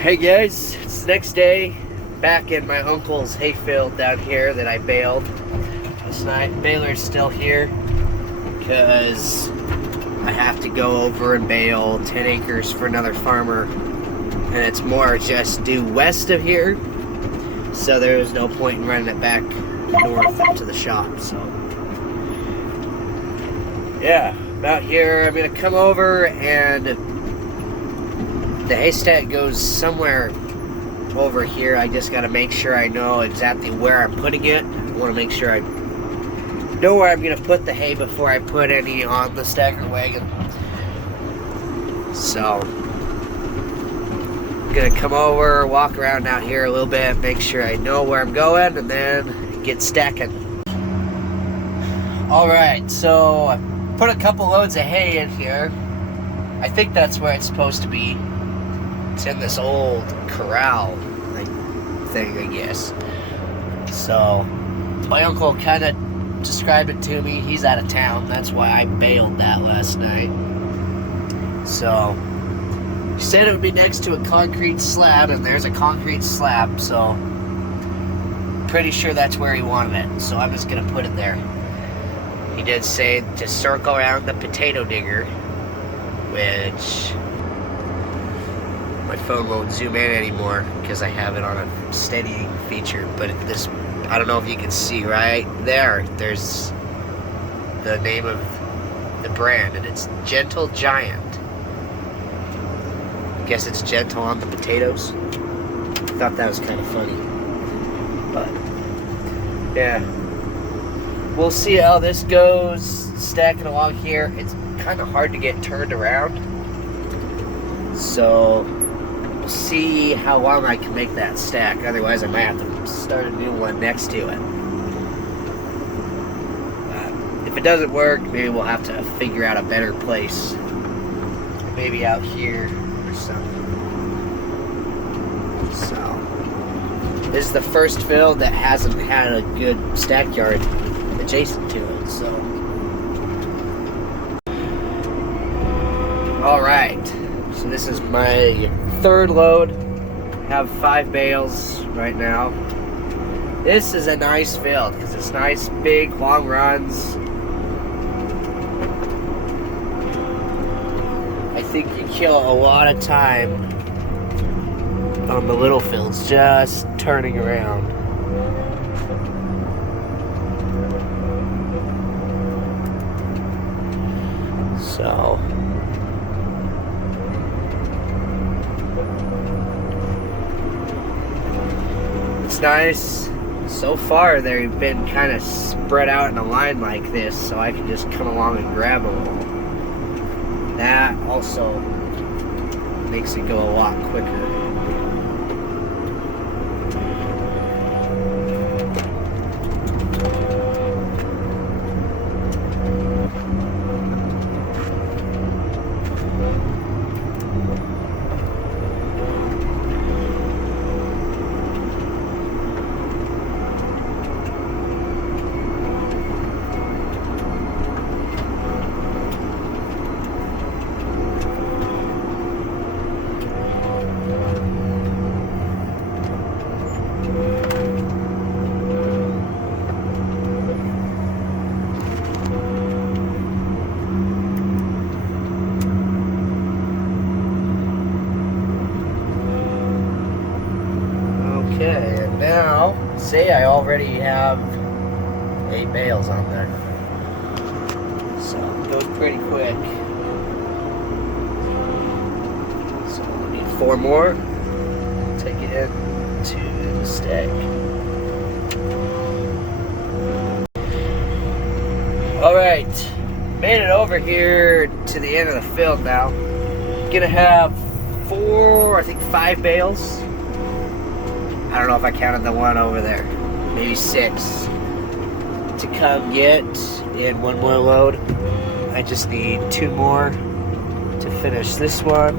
Hey guys, it's the next day, back in my uncle's hayfield down here that I baled last night. Baler's still here because I have to go over and bale 10 acres for another farmer, and it's more just due west of here, so there was no point in running it back north up to the shop. So yeah, about here I'm gonna come over, and the haystack goes somewhere over here. I just got to make sure I know exactly where I'm putting it. I want to make sure I know where I'm going to put the hay before I put any on the stacker wagon. So, I'm going to come over, walk around out here a little bit, make sure I know where I'm going, and then get stacking. Alright, so I put a couple loads of hay in here. I think that's where it's supposed to be. It's in this old corral thing, I guess. So, my uncle kind of described it to me. He's out of town. That's why I baled that last night. So, he said it would be next to a concrete slab, and there's a concrete slab, so pretty sure that's where he wanted it. So I'm just going to put it there. He did say to circle around the potato digger, which my phone won't zoom in anymore because I have it on a steady feature, but this, I don't know if you can see right there, there's the name of the brand, and it's Gentle Giant. I guess it's gentle on the potatoes. I thought that was kind of funny, but yeah, we'll see how this goes stacking along here. It's kind of hard to get turned around, so see how long I can make that stack. Otherwise I might have to start a new one next to it. If it doesn't work, maybe we'll have to figure out a better place, maybe out here or something. So this is the first field that hasn't had a good stack yard adjacent to it. So alright, so this is my third load. I have 5 bales right now. This is a nice field because it's nice, big, long runs. I think you kill a lot of time on the little fields just turning around. So it's nice. So far they've been kind of spread out in a line like this, so I can just come along and grab them all. That also makes it go a lot quicker. Okay, and now, say I already have 8 bales on there. So it goes pretty quick. So I need 4 more. Take it into the stack. Alright, made it over here to the end of the field now. Gonna have 5 bales. I don't know if I counted the one over there. Maybe 6 to come get in one more load. I just need 2 more to finish this one.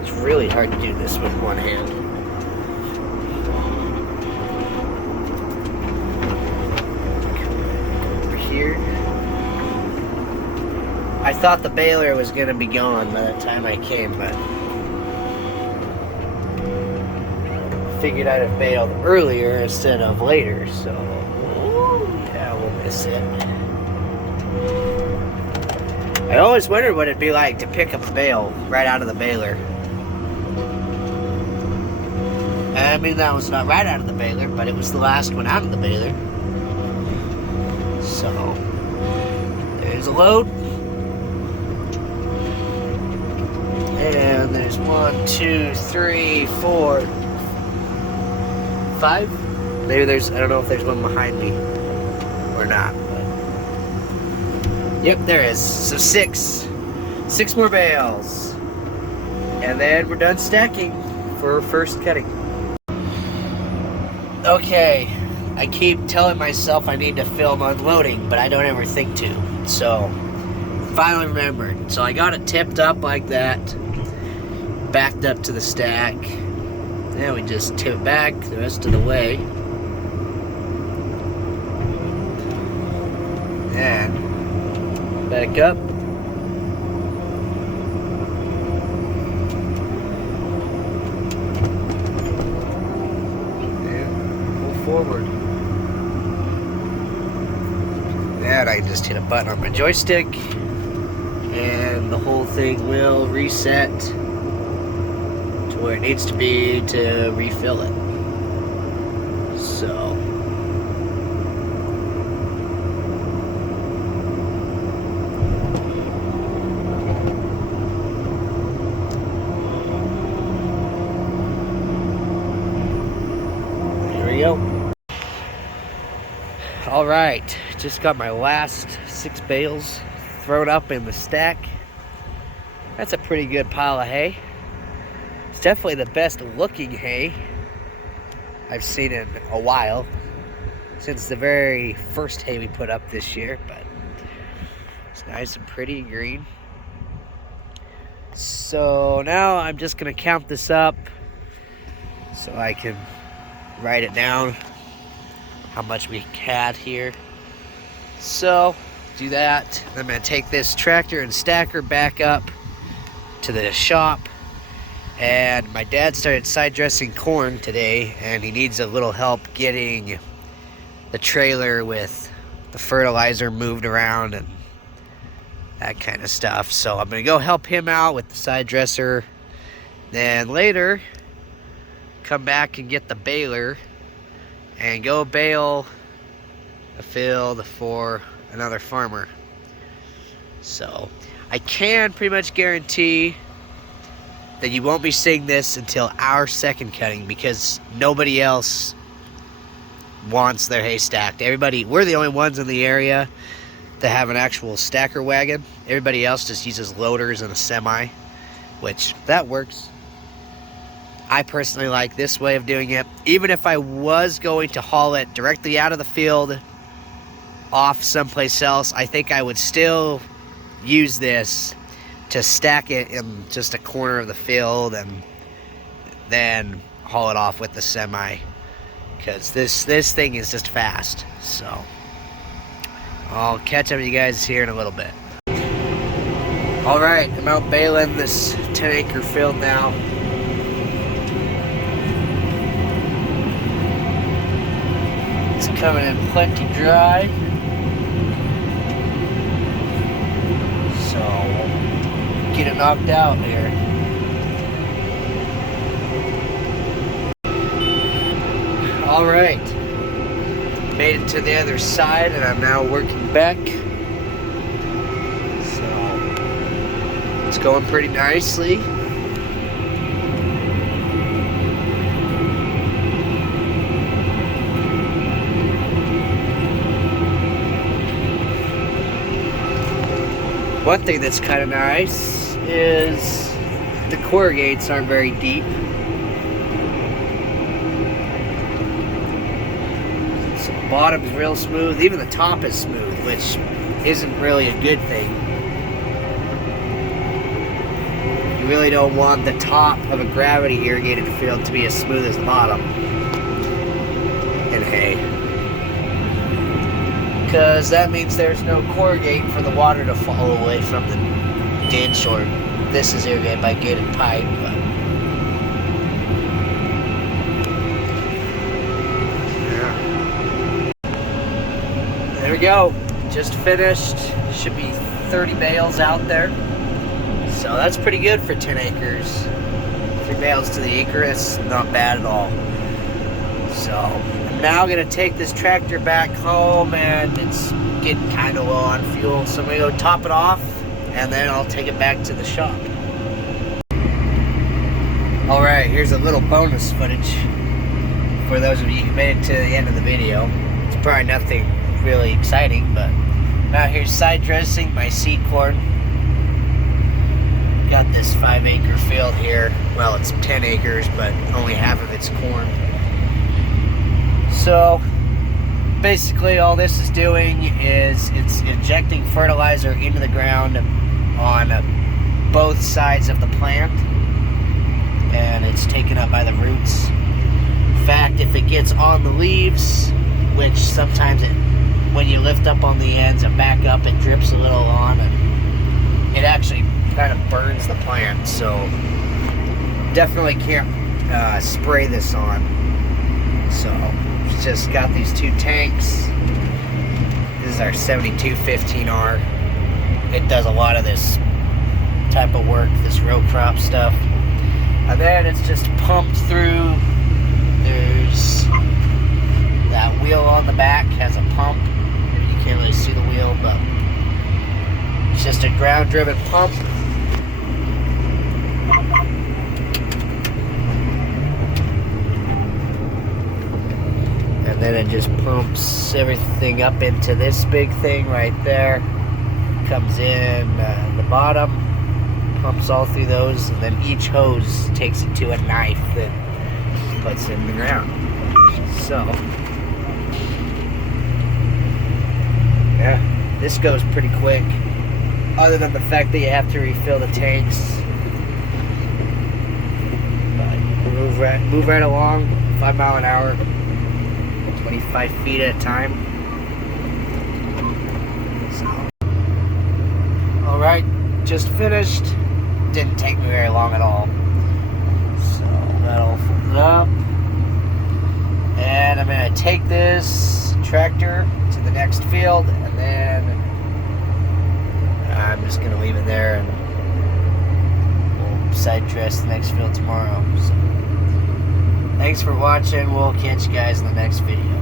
It's really hard to do this with one hand. Over here. I thought the baler was going to be gone by the time I came, but figured I'd have baled earlier instead of later, so yeah, we'll miss it. I always wondered what it'd be like to pick up a bale right out of the baler. I mean, that was not right out of the baler, but it was the last one out of the baler. So, there's a load. And there's 1, 2, 3, 4, 5. Maybe there's, I don't know if there's one behind me or not. But yep, there is. So 6 more bales. And then we're done stacking for first cutting. Okay, I keep telling myself I need to film unloading, but I don't ever think to. So, finally remembered. So I got it tipped up like that, backed up to the stack. Now we just tip it back the rest of the way. And back up. Forward. And I just hit a button on my joystick and the whole thing will reset to where it needs to be to refill it. So there we go. All right, just got my last 6 bales thrown up in the stack. That's a pretty good pile of hay. It's definitely the best looking hay I've seen in a while, since the very first hay we put up this year, but it's nice and pretty and green. So now I'm just gonna count this up so I can write it down how much we had here. So do that. I'm gonna take this tractor and stacker back up to the shop, and my dad started side dressing corn today and he needs a little help getting the trailer with the fertilizer moved around and that kind of stuff. So I'm gonna go help him out with the side dresser, then later come back and get the baler and go bale a field for another farmer. So I can pretty much guarantee that you won't be seeing this until our second cutting, because nobody else wants their hay stacked. We're the only ones in the area that have an actual stacker wagon. Everybody else just uses loaders and a semi, which that works. I personally like this way of doing it. Even if I was going to haul it directly out of the field off someplace else, I think I would still use this to stack it in just a corner of the field and then haul it off with the semi, because this thing is just fast. So I'll catch up with you guys here in a little bit. All right, I'm out baling this 10-acre field now. It's coming in plenty dry, so we'll get it knocked out here. All right, made it to the other side and I'm now working back. So it's going pretty nicely. One thing that's kind of nice is the corrugates aren't very deep. So the bottom's real smooth. Even the top is smooth, which isn't really a good thing. You really don't want the top of a gravity irrigated field to be as smooth as the bottom in hay, because that means there's no corrugate for the water to fall away from the ditch, or this is irrigated by gated pipe. But go. Just finished. Should be 30 bales out there. So that's pretty good for 10 acres. 3 bales to the acre, that's not bad at all. So I'm now gonna take this tractor back home, and it's getting kind of low on fuel. So I'm gonna go top it off, and then I'll take it back to the shop. All right, here's a little bonus footage for those of you who made it to the end of the video. It's probably nothing really exciting, but I'm out here side dressing my seed corn. Got this 5-acre field here. Well, it's 10 acres, but only half of it's corn. So basically all this is doing is it's injecting fertilizer into the ground on both sides of the plant, and it's taken up by the roots. In fact, if it gets on the leaves, which sometimes when you lift up on the ends and back up, it drips a little on, and it actually kind of burns the plant. So definitely can't spray this on. So it's just got these 2 tanks. This is our 7215R. It does a lot of this type of work, this row crop stuff. And then it's just pumped through. There's that wheel on the back has a pump. You can't really see the wheel, but it's just a ground driven pump. And then it just pumps everything up into this big thing right there. Comes in the bottom, pumps all through those, and then each hose takes it to a knife that puts it in the ground. So, yeah, this goes pretty quick. Other than the fact that you have to refill the tanks. But move right along, 5 miles an hour, 25 feet at a time. So, alright, just finished. Didn't take me very long at all. So that'll fold it up. And I'm going to take this tractor to the next field, and then I'm just going to leave it there, and we'll side dress the next field tomorrow. So, thanks for watching. We'll catch you guys in the next video.